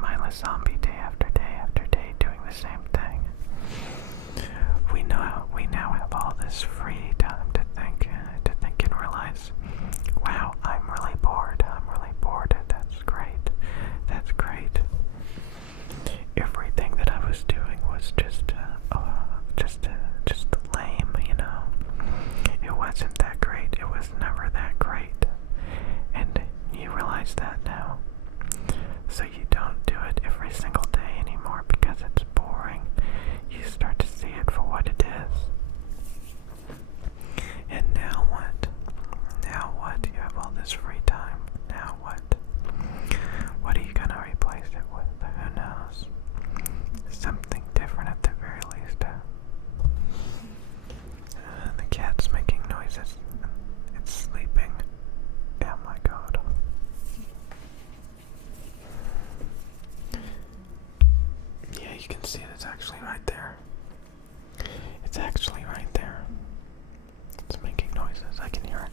mindless zombie, day after day after day, doing the same thing. We now have all this free time to think and realize, wow, I'm really bored. That's great. That's great. Everything that I was doing was just lame, you know. It wasn't that great. It was never that great. And you realize that now. So you don't do it every single day anymore because it's boring. You start to see it for what it is. And now what? Now what? You have all this free time. Now what? What are you gonna replace it with? Who knows? Something different at the very least. The cat's making noises. It's sleeping. Oh my god. Yeah, you can see it. It's actually right there. It's actually right there. It's making noises. I can hear it.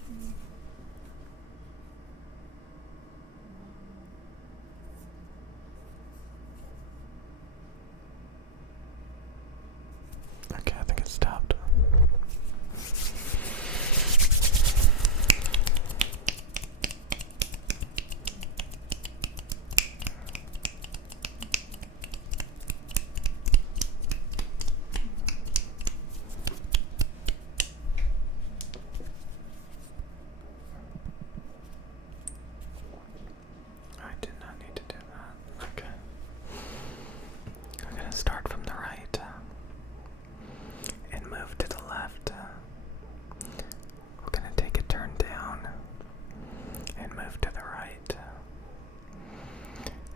Okay, I think it stopped. I did not need to do that. Okay. I'm gonna start from the right and move to the left. We're gonna take a turn down and move to the right.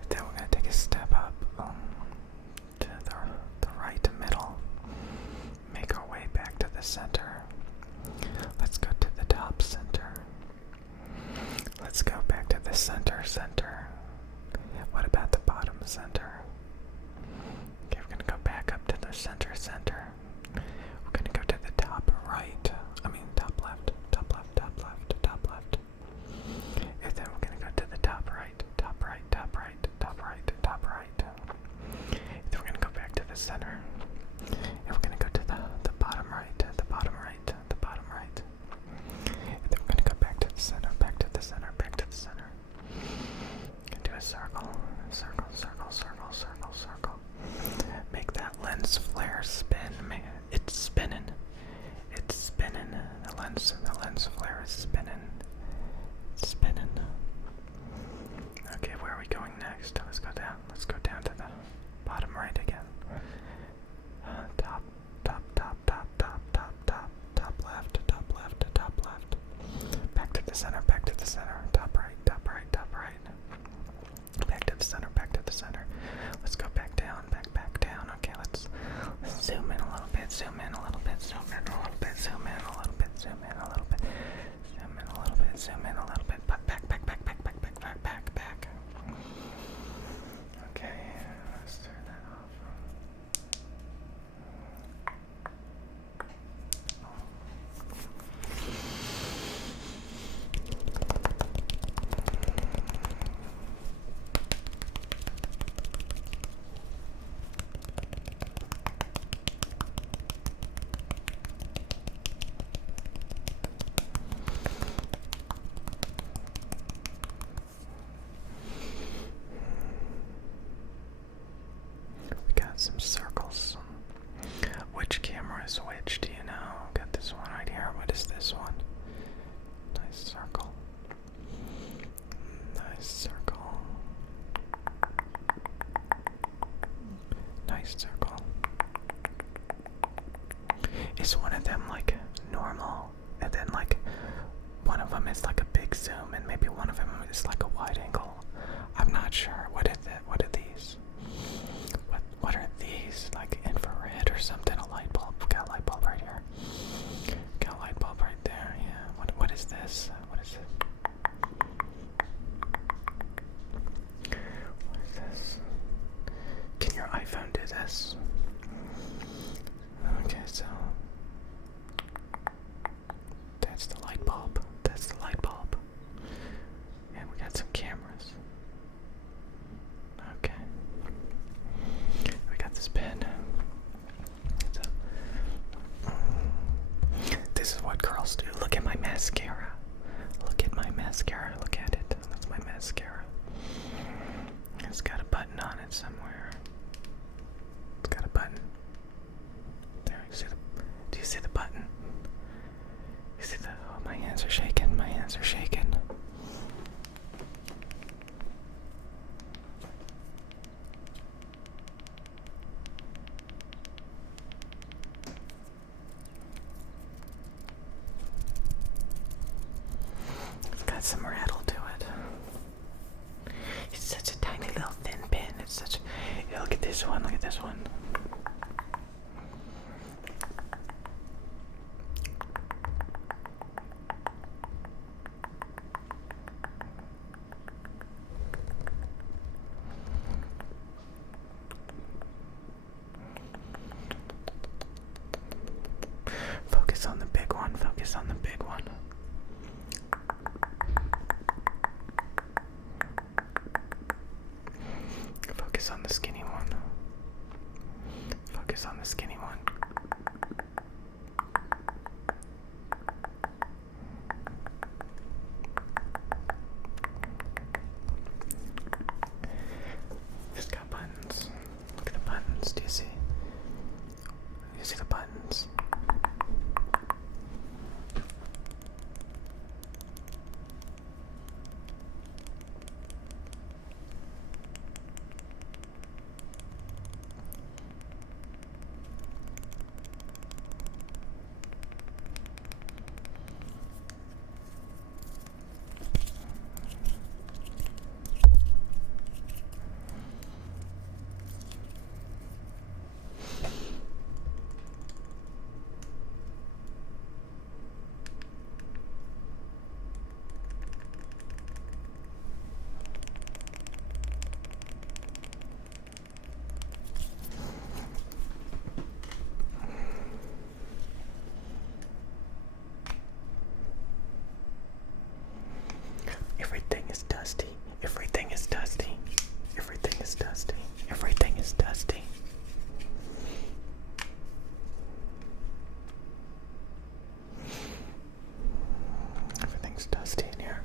Then we're gonna take a step up to the right middle. Make our way back to the center. Let's go to the top center. Let's go back to the center. What about the bottom center? Okay, we're gonna go back up to the center. We're gonna go to the top right. Top left. And then we're gonna go to the top right. And then we're gonna go back to the center. And we're gonna go to the bottom right. And then we're gonna go back to the center. And do a circle. Make that lens flare spin. It's spinning. The lens flare is spinning. Okay, where are we going next? Let's go down. Let's go down to the bottom right again. Top left. Back to the center. Top right. Back to the center. Let's go back down. Okay, let's zoom in a little bit. Zoom in a little bit. Back. Okay, let's turn that off. We got some circles. Which camera is which? Do you know? Got this one right here. What is this one? Nice circle. Is one of them like normal, and then like one of them is like a big zoom, and maybe one of them is like a wide angle? I'm not sure. What is it? What are these? What are these? Like infrared or something? A light bulb. Got a light bulb right here. Got a light bulb right there. Yeah. What is this? What is it? What is this? Can your iPhone do this? Okay, so that's the light bulb. And we got some cameras. mascara. Look at it. That's my mascara. It's got a button on it somewhere. It's got a button. There, do you see the button? You see the, oh, my hands are shaking, my hands are shaking. It's got some rattle to it. It's such a tiny little thin pin. It's such, yeah, look at this one, look at this one. Focus on the big one, focus on the big one. Focus on the skinny one. Focus on the skinny one. It's got buttons. Look at the buttons. Do you see? You see the buttons? Everything is dusty. Everything is dusty. Everything is dusty. Everything is dusty. Everything's dusty in here.